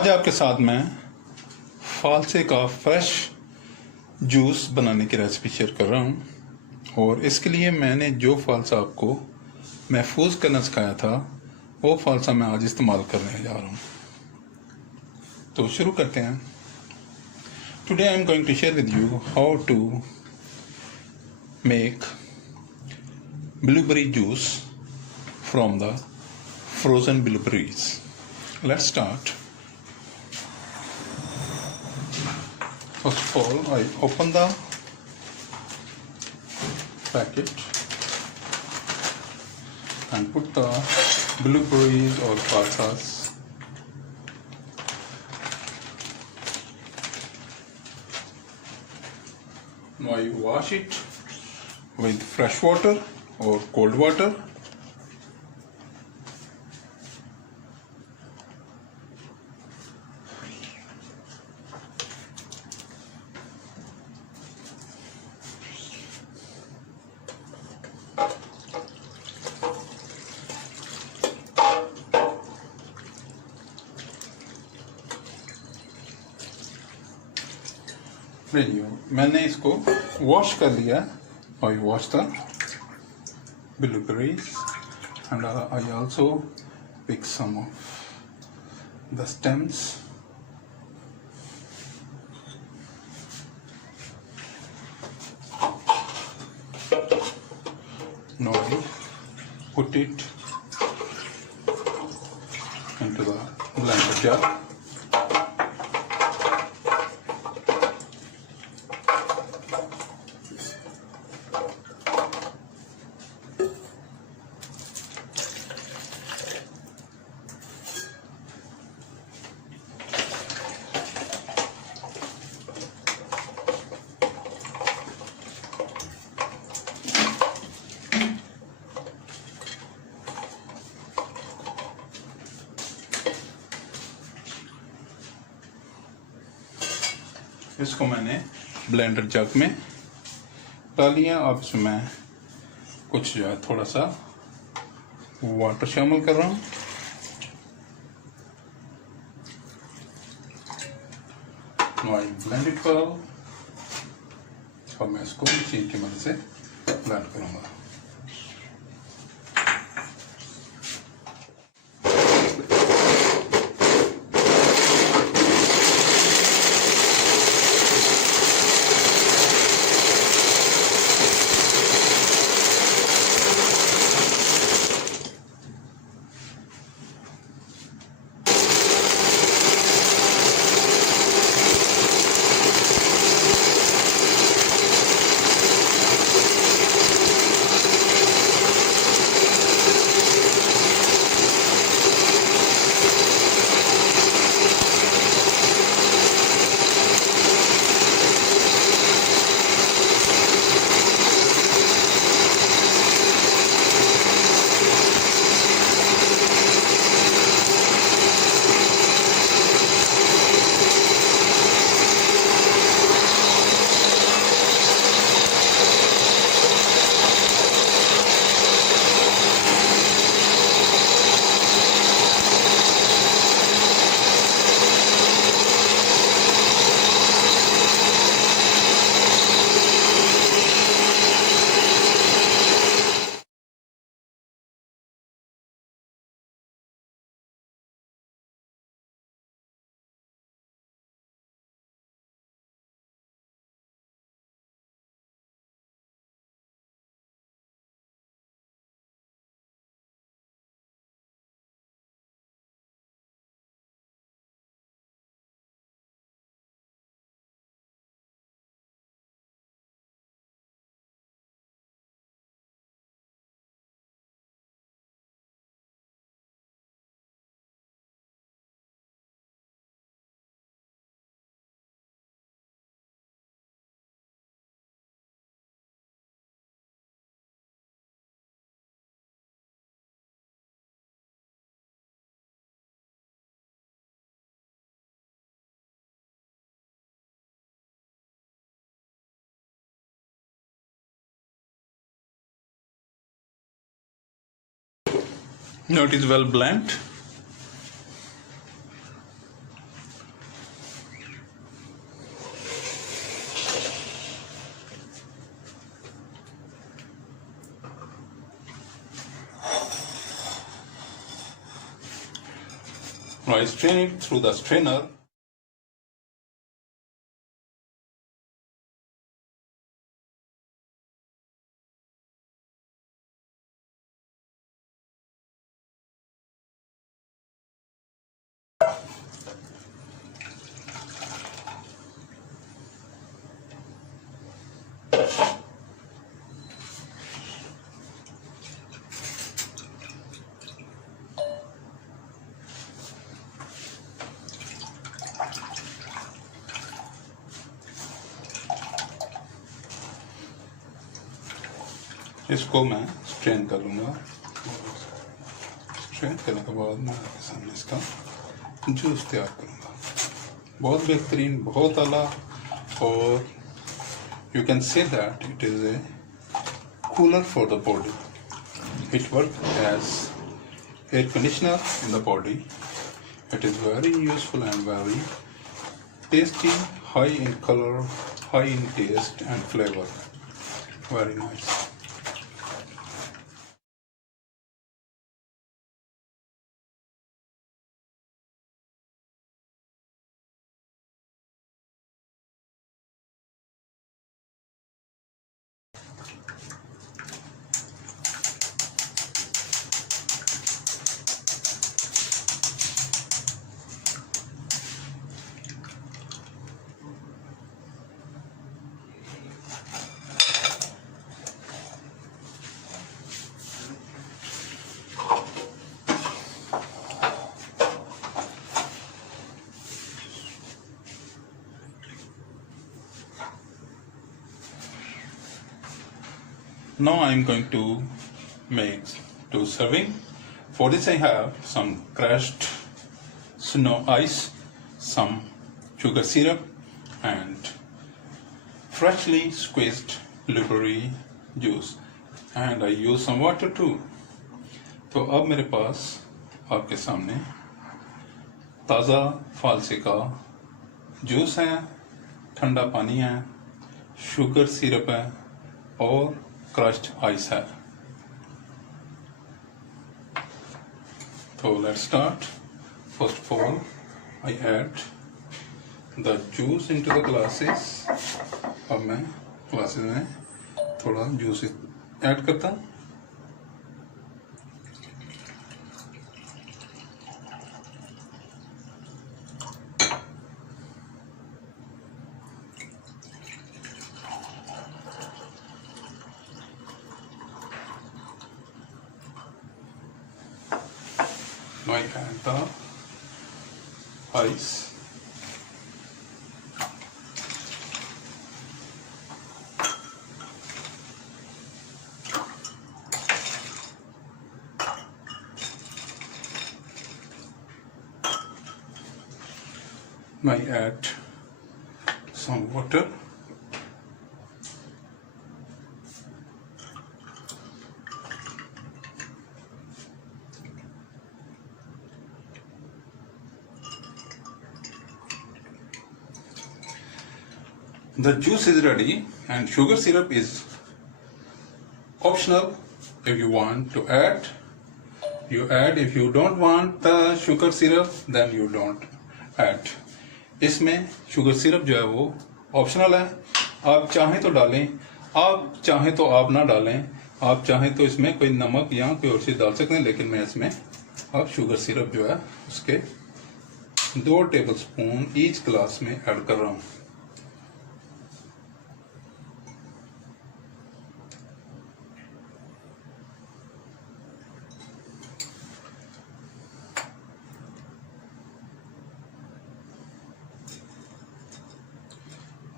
आज आपके साथ मैं फालसे का फ्रेश जूस बनाने की रेसिपी शेयर कर रहा हूँ। और इसके लिए मैंने जो फालसा आपको महफूज करना सिखाया था वो फालसा मैं आज इस्तेमाल करने जा रहा हूँ। तो शुरू करते हैं। Today I am going to share with you how to make blueberry juice from the frozen blueberries. Let's start. First of all, I open the packet and put the blueberries or passas. Now I wash it with fresh water or cold water. देखिए मैंने इसको वॉश कर लिया। I wash the blueberries and I also pick some of the stems. Now I put it into the blender jar. इसको मैंने ब्लेंडर जग में डाल लिया। अब इसमें कुछ जो है थोड़ा सा वाटर शामिल कर रहा हूँ। आई ब्लेंड इट वेल और मैं इसको मशीन की मदद से ब्लेंड करूँगा। Now it is well blended. Now I strain it through the strainer. इसको मैं स्ट्रेन कर लूँगा। स्ट्रेन करने के बाद मैं आपके सामने इसका जूस तैयार करूँगा। बहुत बेहतरीन, बहुत आला, और you can say that it is a cooler for the body. It works as air conditioner in the body. It is very useful and very tasty, high in color, high in taste and flavor. Very nice. Now I am going to make 2 serving. For this I have some crushed snow ice, some sugar syrup and freshly squeezed blueberry juice, and I use some water too. तो अब मेरे पास आपके सामने ताज़ा फालसे का जूस है, ठंडा पानी है, शुगर सिरप है और क्रश्ड आइस है। तो let's start. First of all I add the juice into the glasses. अब मैं ग्लासेस में थोड़ा जूस ऐड करता हूँ। Now I add the ice. Now I add some water. The juice is ready and sugar syrup is optional. If you want to add, you add. If you don't want the sugar syrup, then you don't add. इसमें sugar syrup जो है वो ऑप्शनल है। आप चाहें तो डालें, आप चाहें तो आप ना डालें, आप चाहें तो इसमें कोई नमक या कोई और चीज़ डाल सकते हैं, लेकिन मैं इसमें अब शुगर सिरप जो है उसके 2 टेबलस्पून ईच ग्लास में ऐड कर रहा हूँ।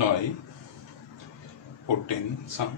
Now I put in some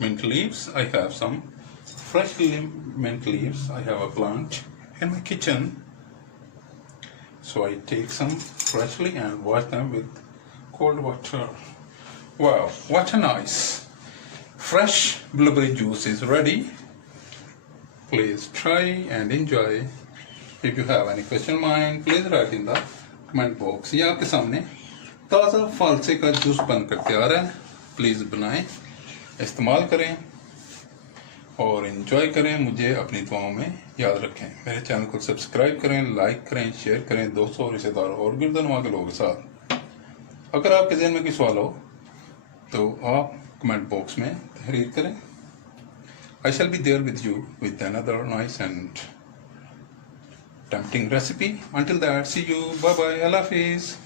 mint leaves. I have some fresh mint leaves. I have a plant in my kitchen, so I take some freshly and wash them with cold water. Wow, what a nice fresh blueberry juice is ready. Please try and enjoy. If you have any question in mind, please write in the comment box. ये आपके सामने ताज़ा फालसे का जूस बनकर तैयार है। प्लीज़ बनाएं, इस्तेमाल करें और इन्जॉय करें, मुझे अपनी दुआओं में याद रखें। मेरे चैनल को सब्सक्राइब करें, लाइक करें, शेयर करें दोस्तों और रिश्तेदारों और गिरदनवा के लोगों के साथ। अगर आपके जहन में कोई सवाल हो तो आप कमेंट बॉक्स में तहरीर करें। I shall be there with you with another nice and tempting recipe. Until that, see you. Bye bye. Allah Hafiz.